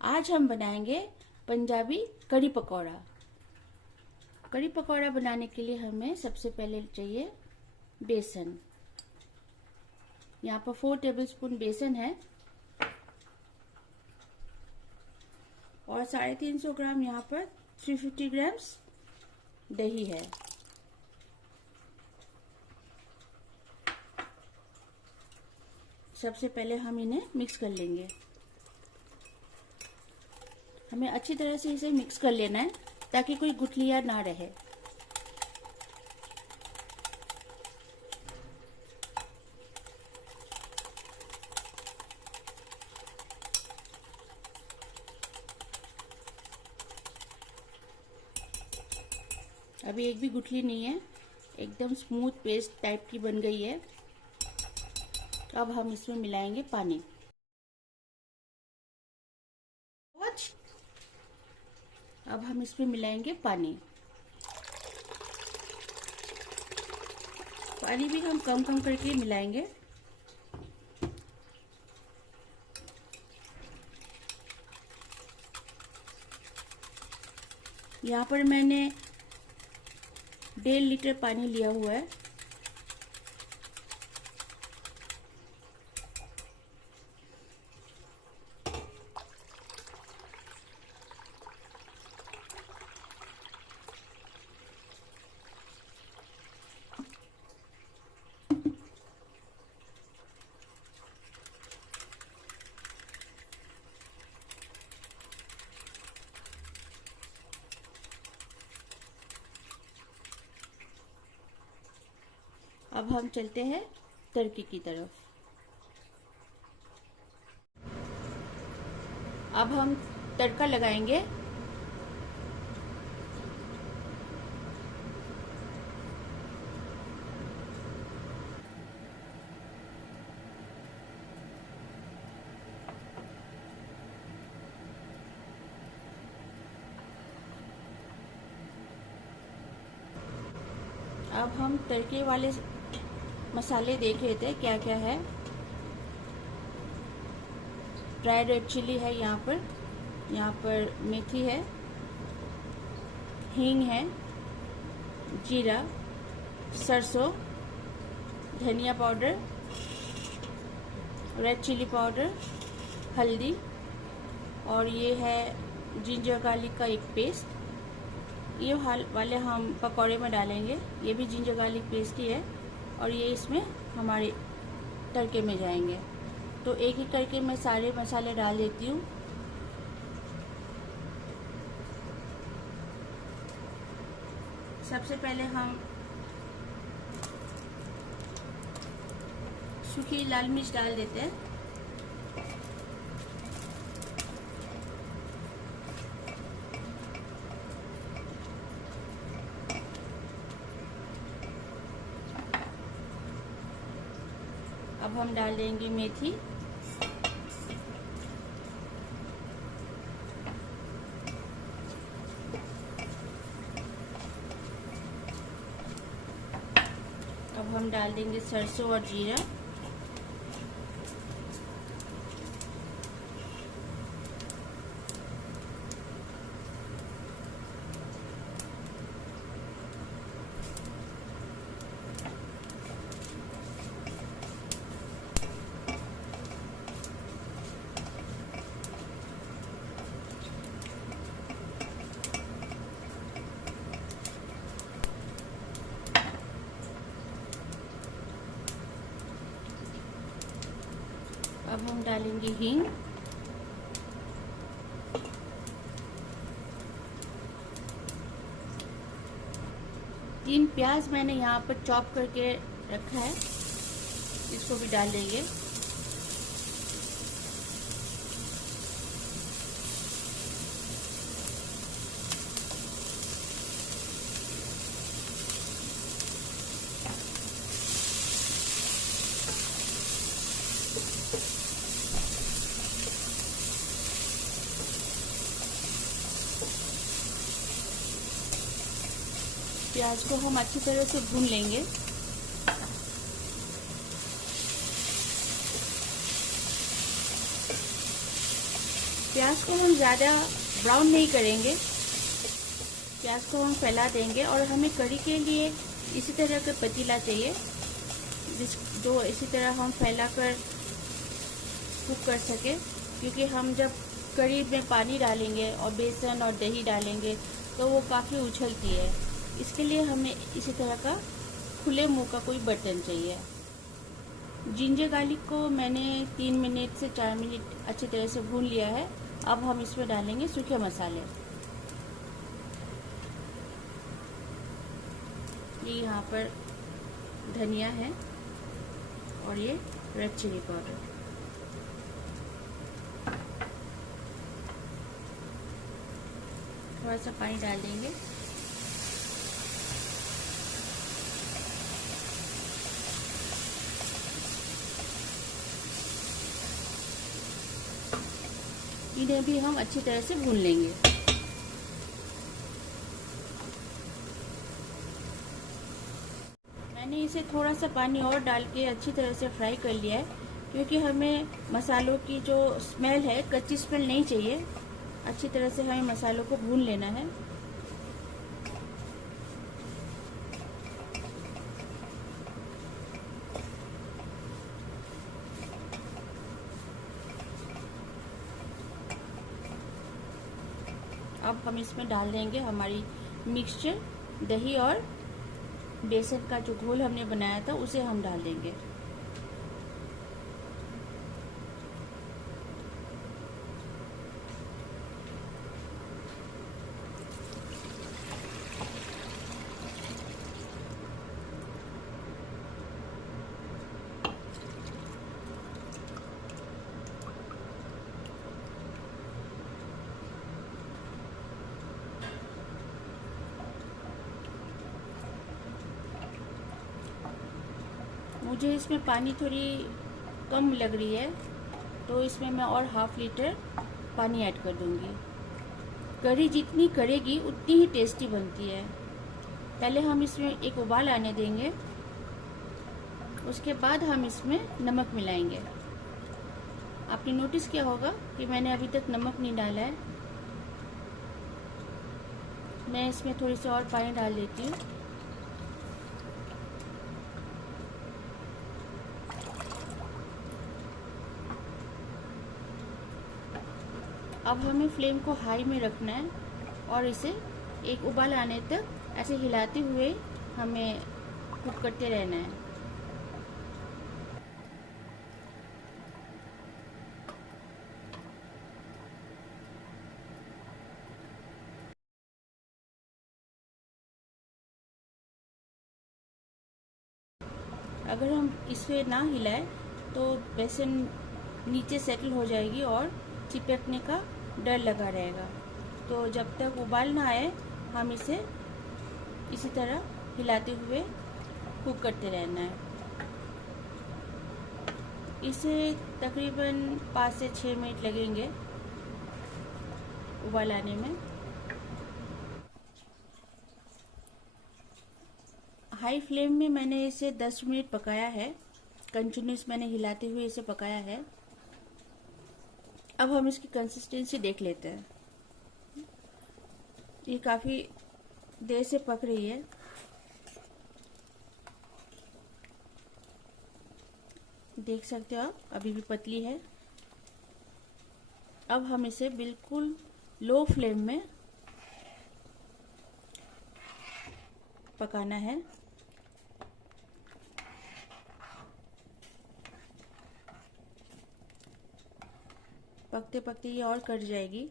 आज हम बनाएंगे पंजाबी कड़ी पकौड़ा। कड़ी पकौड़ा बनाने के लिए हमें सबसे पहले चाहिए बेसन। यहाँ पर 4 टेबलस्पून बेसन है और 350 ग्राम यहाँ पर 350 ग्राम्स दही है। सबसे पहले हम इन्हें मिक्स कर लेंगे। हमें अच्छी तरह से इसे मिक्स कर लेना है ताकि कोई गुठलियां ना रहे। अभी एक भी गुठली नहीं है, एकदम स्मूथ पेस्ट टाइप की बन गई है। अब हम इसमें मिलाएंगे पानी। अब हम इसमें मिलाएंगे पानी। पानी भी हम कम कम करके मिलाएंगे। यहाँ पर मैंने 1.5 लीटर पानी लिया हुआ है। अब हम चलते हैं तड़के की तरफ। अब हम तड़का लगाएंगे। अब हम तड़के वाले मसाले देख लेते हैं क्या क्या है। ड्राई रेड चिली है यहाँ पर मेथी है, हींग है, जीरा, सरसों, धनिया पाउडर, रेड चिली पाउडर, हल्दी और ये है जिंजर गार्लिक का एक पेस्ट। ये वाले हम पकौड़े में डालेंगे। ये भी जिंजर गार्लिक पेस्ट ही है और ये इसमें हमारे तड़के में जाएंगे। तो एक एक करके मैं सारे मसाले डाल देती हूँ। सबसे पहले हम सूखी लाल मिर्च डाल देते हैं। अब हम डाल देंगे मेथी, अब हम डाल देंगे सरसों और जीरा, अब हम डालेंगे हींग, तीन प्याज मैंने यहाँ पर चॉप करके रखा है, इसको भी डाल देंगे। प्याज को हम अच्छी तरह से भून लेंगे। प्याज को हम ज़्यादा ब्राउन नहीं करेंगे, प्याज को हम फैला देंगे। और हमें करी के लिए इसी तरह का पतीला चाहिए जो इसी तरह हम फैला कर कुक कर सके, क्योंकि हम जब करी में पानी डालेंगे और बेसन और दही डालेंगे तो वो काफ़ी उछलती है। इसके लिए हमें इसी तरह का खुले मुंह का कोई बर्तन चाहिए। जिंजर गार्लिक को मैंने 3 मिनट से 4 मिनट अच्छी तरह से भून लिया है। अब हम इसमें डालेंगे सूखे मसाले। ये यहाँ पर धनिया है और ये रेड चिली पाउडर। थोड़ा सा पानी डाल देंगे। इन्हें भी हम अच्छी तरह से भून लेंगे। मैंने इसे थोड़ा सा पानी और डाल के अच्छी तरह से फ्राई कर लिया है, क्योंकि हमें मसालों की जो स्मेल है, कच्ची स्मेल नहीं चाहिए। अच्छी तरह से हमें मसालों को भून लेना है। अब हम इसमें डाल देंगे हमारी मिक्सचर, दही और बेसन का जो घोल हमने बनाया था उसे हम डाल देंगे। मुझे इसमें पानी थोड़ी कम लग रही है, तो इसमें मैं और ½ लीटर पानी ऐड कर दूंगी। करी जितनी करेगी उतनी ही टेस्टी बनती है। पहले हम इसमें एक उबाल आने देंगे, उसके बाद हम इसमें नमक मिलाएंगे। आपने नोटिस किया होगा कि मैंने अभी तक नमक नहीं डाला है। मैं इसमें थोड़ी सी और पानी डाल देती हूँ। अब हमें फ्लेम को हाई में रखना है और इसे एक उबाल आने तक ऐसे हिलाते हुए हमें कुक करते रहना है। अगर हम इसे ना हिलाएं तो बेसन नीचे सेटल हो जाएगी और चिपकने का डर लगा रहेगा। तो जब तक उबाल ना आए हम इसे इसी तरह हिलाते हुए कुक करते रहना है। इसे तकरीबन 5 से 6 मिनट लगेंगे उबाल आने में। हाई फ्लेम में मैंने इसे 10 मिनट पकाया है। कंटिन्यूस मैंने हिलाते हुए इसे पकाया है। अब हम इसकी कंसिस्टेंसी देख लेते हैं। ये काफ़ी देर से पक रही है। देख सकते हो आप, अभी भी पतली है। अब हम इसे बिल्कुल लो फ्लेम में पकाना है। पकते पकते ये और कट जाएगी।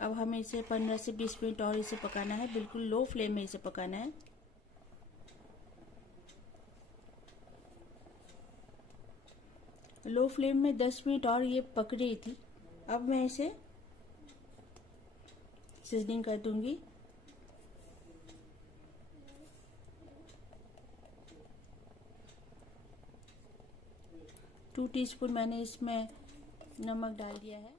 अब हमें इसे 15 से 20 मिनट और इसे पकाना है। बिल्कुल लो फ्लेम में इसे पकाना है। लो फ्लेम में 10 मिनट और ये पक रही थी। अब मैं इसे सीजनिंग कर दूंगी। टू टीस्पून मैंने इसमें नमक डाल दिया है।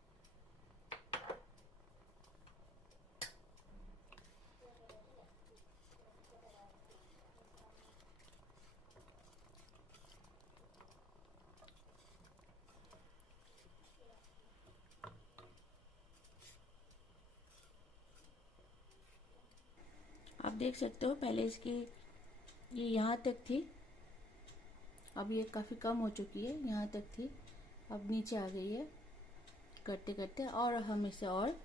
देख सकते हो पहले इसकी ये यहाँ तक थी, अब ये काफ़ी कम हो चुकी है, यहाँ तक थी अब नीचे आ गई है करते करते। और हम इसे और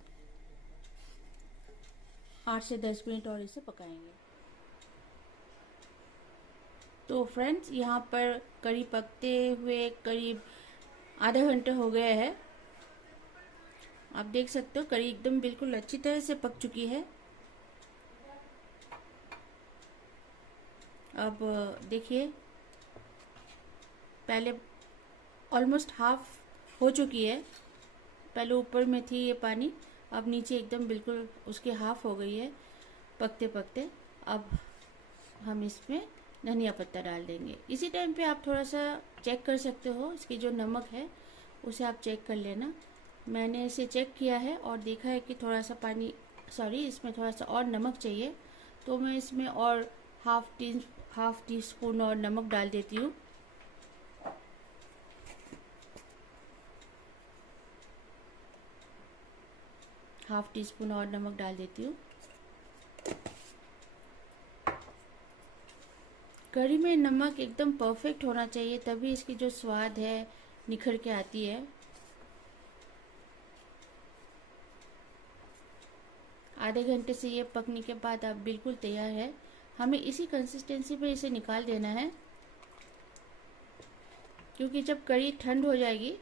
8 से 10 मिनट और इसे पकाएंगे। तो फ्रेंड्स यहाँ पर करी पकते हुए करीब आधा घंटा हो गया है। आप देख सकते हो करी एकदम बिल्कुल अच्छी तरह से पक चुकी है। अब देखिए पहले ऑलमोस्ट हाफ हो चुकी है, पहले ऊपर में थी ये पानी, अब नीचे एकदम बिल्कुल उसकी हाफ हो गई है पकते पकते। अब हम इसमें धनिया पत्ता डाल देंगे। इसी टाइम पे आप थोड़ा सा चेक कर सकते हो, इसकी जो नमक है उसे आप चेक कर लेना। मैंने इसे चेक किया है और देखा है कि थोड़ा सा इसमें थोड़ा सा और नमक चाहिए, तो मैं इसमें और हाफ टी स्पून और नमक डाल देती हूँ। हाफ टी स्पून और नमक डाल देती हूँ। करी में नमक एकदम परफेक्ट होना चाहिए, तभी इसकी जो स्वाद है निखर के आती है। आधे घंटे से ये पकने के बाद अब बिल्कुल तैयार है। हमें इसी कंसिस्टेंसी पे इसे निकाल देना है, क्योंकि जब करी ठंड हो जाएगी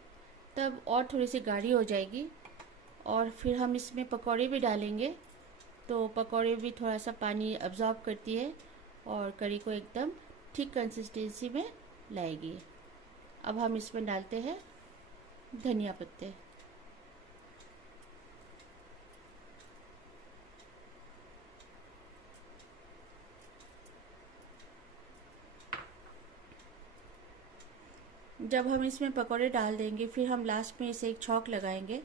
तब और थोड़ी सी गाढ़ी हो जाएगी। और फिर हम इसमें पकौड़े भी डालेंगे, तो पकौड़े भी थोड़ा सा पानी अब्जॉर्ब करती है और करी को एकदम ठीक कंसिस्टेंसी में लाएगी। अब हम इसमें डालते हैं धनिया पत्ते। जब हम इसमें पकौड़े डाल देंगे फिर हम लास्ट में इसे एक छौंक लगाएंगे,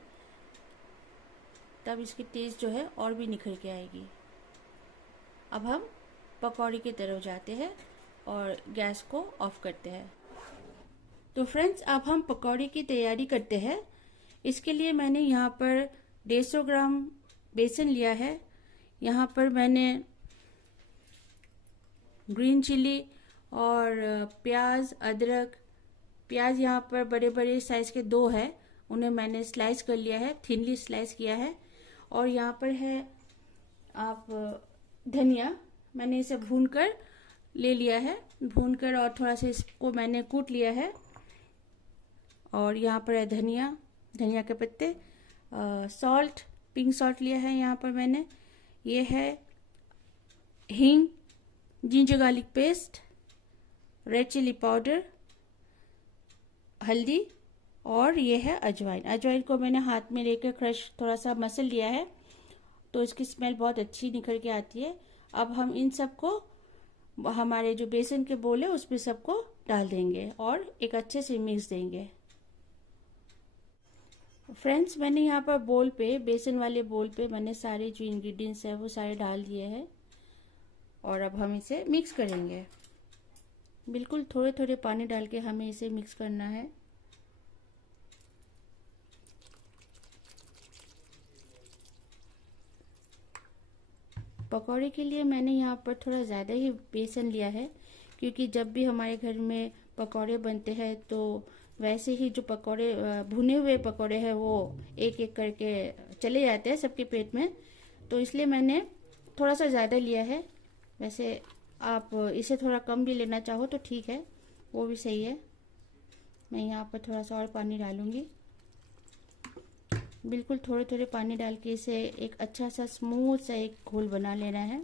तब इसकी टेस्ट जो है और भी निखर के आएगी। अब हम पकौड़ी की तरफ जाते हैं और गैस को ऑफ करते हैं। तो फ्रेंड्स अब हम पकौड़ी की तैयारी करते हैं। इसके लिए मैंने यहाँ पर 150 ग्राम बेसन लिया है। यहाँ पर मैंने ग्रीन चिली और प्याज, अदरक, प्याज यहाँ पर बड़े बड़े साइज के 2 है, उन्हें मैंने स्लाइस कर लिया है, थिनली स्लाइस किया है। और यहाँ पर है आप धनिया, मैंने इसे भून कर ले लिया है, भून कर और थोड़ा सा इसको मैंने कूट लिया है। और यहाँ पर है धनिया के पत्ते, सॉल्ट, पिंक सॉल्ट लिया है यहाँ पर मैंने, ये है हींग, ginger garlic paste, red chili powder, हल्दी और ये है अजवाइन। अजवाइन को मैंने हाथ में लेकर क्रश थोड़ा सा मसल लिया है, तो इसकी स्मेल बहुत अच्छी निकल के आती है। अब हम इन सबको हमारे जो बेसन के बोल है उसमें सबको डाल देंगे और एक अच्छे से मिक्स देंगे। फ्रेंड्स मैंने यहाँ पर बोल पे, बेसन वाले बोल पे मैंने सारे जो इंग्रेडिएंट्स है वो सारे डाल दिए हैं और अब हम इसे मिक्स करेंगे। बिल्कुल थोड़े थोड़े पानी डाल के हमें इसे मिक्स करना है। पकौड़े के लिए मैंने यहाँ पर थोड़ा ज़्यादा ही बेसन लिया है, क्योंकि जब भी हमारे घर में पकौड़े बनते हैं तो वैसे ही जो पकौड़े भुने हुए पकौड़े हैं वो एक एक करके चले जाते हैं सबके पेट में, तो इसलिए मैंने थोड़ा सा ज़्यादा लिया है। वैसे आप इसे थोड़ा कम भी लेना चाहो तो ठीक है, वो भी सही है। मैं यहाँ पर थोड़ा सा और पानी डालूंगी, बिल्कुल थोड़े थोड़े पानी डाल के इसे एक अच्छा सा स्मूथ सा एक घोल बना लेना है।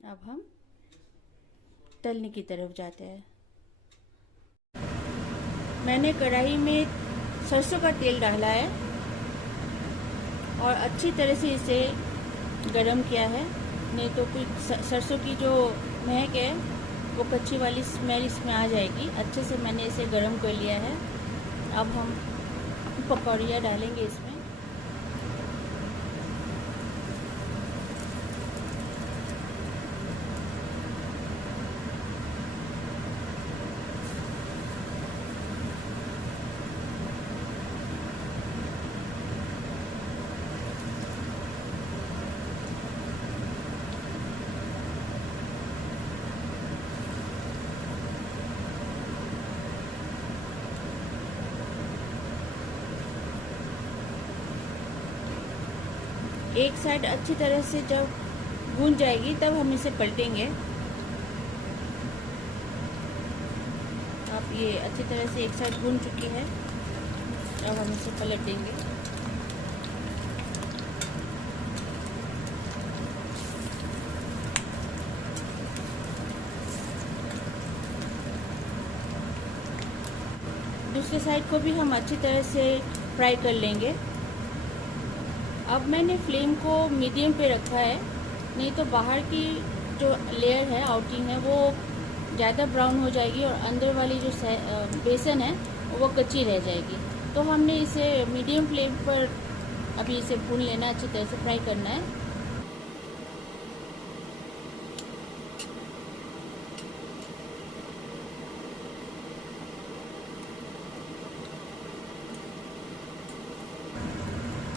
अब हम तलने की तरफ जाते हैं। मैंने कढ़ाई में सरसों का तेल डाला है और अच्छी तरह से इसे गरम किया है, नहीं तो कुछ सरसों की जो महक है वो कच्ची वाली स्मेल इसमें आ जाएगी। अच्छे से मैंने इसे गरम कर लिया है। अब हम पकौड़ियाँ डालेंगे इसमें। एक साइड अच्छी तरह से जब भून जाएगी तब हम इसे पलटेंगे। अब ये अच्छी तरह से एक साइड भून चुकी है, अब हम इसे पलट देंगे। दूसरे साइड को भी हम अच्छी तरह से फ्राई कर लेंगे। अब मैंने फ्लेम को मीडियम पे रखा है, नहीं तो बाहर की जो लेयर है, आउटिंग है, वो ज़्यादा ब्राउन हो जाएगी और अंदर वाली जो बेसन है वो कच्ची रह जाएगी। तो हमने इसे मीडियम फ्लेम पर अभी इसे भून लेना, अच्छी तरह से फ्राई करना है।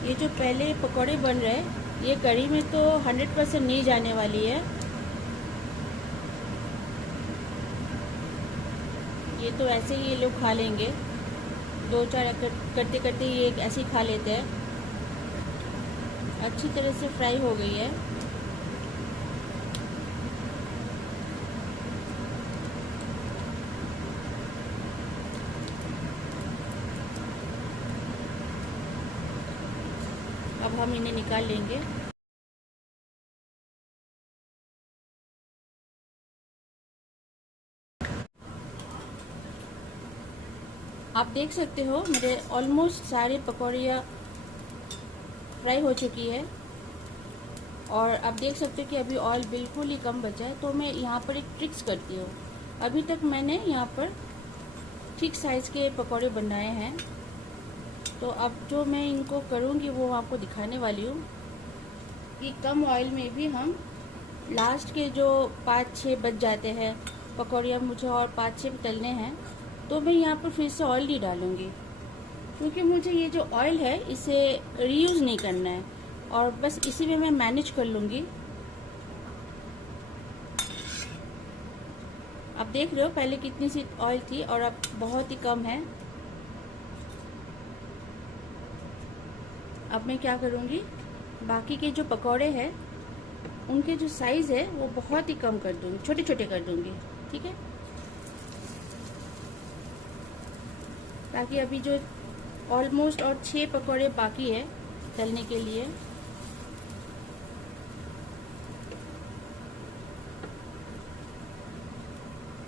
ये जो पहले पकौड़े बन रहे हैं, ये कढ़ी में तो 100% नहीं जाने वाली है। ये तो ऐसे ही ये लोग खा लेंगे, 2-4 करते करते ये ऐसे ही खा लेते हैं। अच्छी तरह से फ्राई हो गई है। अब हम इन्हें निकाल लेंगे। आप देख सकते हो मेरे ऑलमोस्ट सारे पकौड़ियाँ फ्राई हो चुकी है और आप देख सकते हो कि अभी ऑयल बिल्कुल ही कम बचा है। तो मैं यहाँ पर एक ट्रिक्स करती हूँ। अभी तक मैंने यहाँ पर ठीक साइज़ के पकौड़े बनाए हैं, तो अब जो मैं इनको करूँगी वो आपको दिखाने वाली हूँ कि कम ऑयल में भी हम लास्ट के जो 5-6 बच जाते हैं पकौड़ियाँ, मुझे और 5-6 तलने हैं, तो मैं यहाँ पर फिर से ऑयल नहीं डालूँगी, क्योंकि मुझे ये जो ऑयल है इसे रीयूज़ नहीं करना है और बस इसी में मैं मैनेज कर लूँगी। आप देख रहे हो पहले कितनी सी ऑयल थी और अब बहुत ही कम है। अब मैं क्या करूँगी, बाकी के जो पकौड़े हैं उनके जो साइज़ है वो बहुत ही कम कर दूँगी, छोटे छोटे कर दूँगी, ठीक है, ताकि अभी जो ऑलमोस्ट और 6 पकौड़े बाकी है तलने के लिए।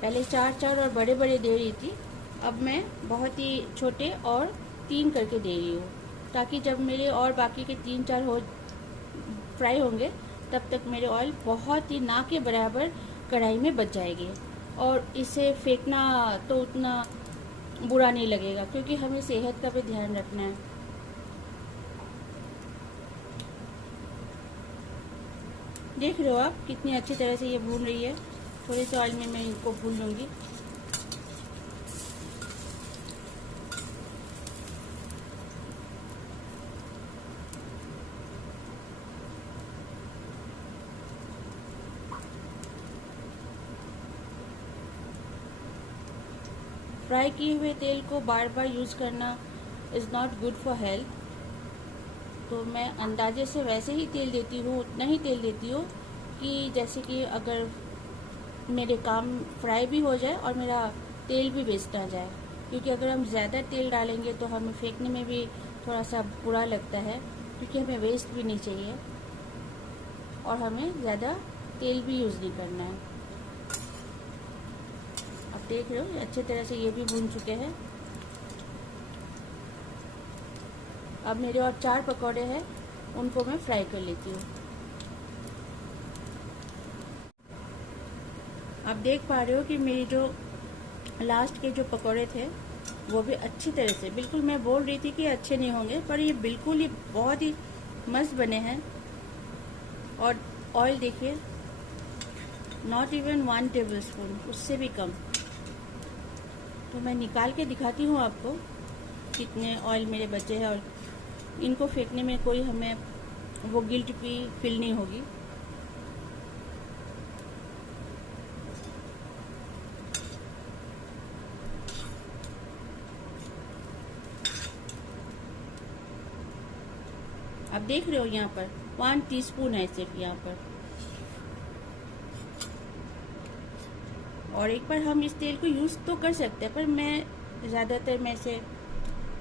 पहले 4-4 और बड़े बड़े दे रही थी, अब मैं बहुत ही छोटे और 3 करके दे रही हूँ, ताकि जब मेरे और बाकी के 3-4 हो फ्राई होंगे तब तक मेरे ऑयल बहुत ही ना के बराबर कढ़ाई में बच जाएगी और इसे फेंकना तो उतना बुरा नहीं लगेगा, क्योंकि हमें सेहत का भी ध्यान रखना है। देख रहे हो आप कितनी अच्छी तरह से ये भून रही है। थोड़े से ऑयल में मैं इनको भून लूँगी। फ्राई किए हुए तेल को बार बार यूज़ करना is not good for health, तो मैं अंदाजे से वैसे ही तेल देती हूँ, उतना ही तेल देती हूँ कि जैसे कि अगर मेरे काम फ्राई भी हो जाए और मेरा तेल भी वेस्ट ना जाए, क्योंकि अगर हम ज़्यादा तेल डालेंगे तो हमें फेंकने में भी थोड़ा सा बुरा लगता है, क्योंकि हमें वेस्ट भी नहीं चाहिए और हमें ज़्यादा तेल भी यूज़ नहीं करना है। आप देख रहे हो अच्छी तरह से ये भी भून चुके हैं। अब मेरे और 4 पकौड़े हैं, उनको मैं फ्राई कर लेती हूँ। आप देख पा रहे हो कि मेरी जो लास्ट के जो पकौड़े थे वो भी अच्छी तरह से, बिल्कुल मैं बोल रही थी कि अच्छे नहीं होंगे, पर ये बिल्कुल ही बहुत ही मस्त बने हैं। और ऑयल देखिए, नॉट इवन 1 टेबल स्पून, उससे भी कम। तो मैं निकाल के दिखाती हूँ आपको कितने ऑयल मेरे बचे हैं, और इनको फेंकने में कोई हमें वो गिल्ट भी फील नहीं होगी। आप देख रहे हो यहाँ पर 1 टीस्पून है सिर्फ यहाँ पर। और एक बार हम इस तेल को यूज़ तो कर सकते हैं, पर मैं ज़्यादातर इसे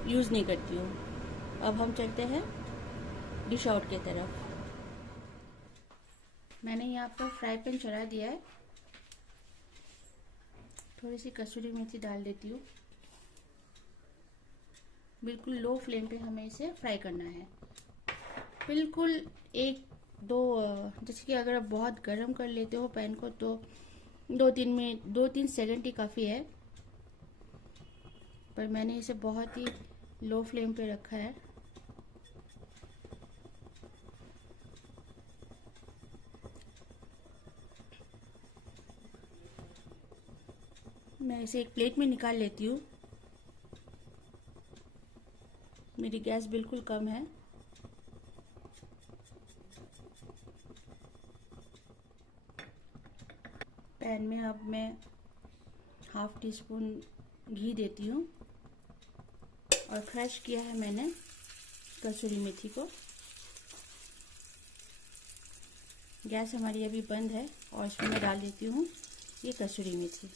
यूज़ नहीं करती हूँ। अब हम चलते हैं डिश आउट की तरफ। मैंने यहाँ पर फ्राई पैन चढ़ा दिया है। थोड़ी सी कसूरी मेथी डाल देती हूँ। बिल्कुल लो फ्लेम पे हमें इसे फ्राई करना है। बिल्कुल 1-2, जैसे कि अगर आप बहुत गर्म कर लेते हो पैन को तो 2-3 सेकंड ही काफ़ी है, पर मैंने इसे बहुत ही लो फ्लेम पे रखा है। मैं इसे एक प्लेट में निकाल लेती हूँ। मेरी गैस बिल्कुल कम है। पैन में अब मैं 1/2 टीस्पून घी देती हूँ और क्रश किया है मैंने कसूरी मेथी को। गैस हमारी अभी बंद है और इसमें मैं डाल देती हूँ ये कसूरी मेथी।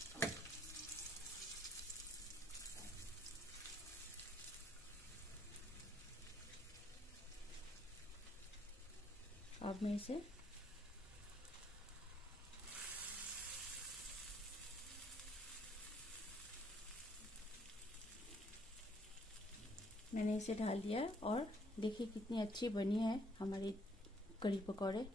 अब मैं इसे डाल दिया और देखिए कितनी अच्छी बनी है हमारी कढ़ी पकौड़े।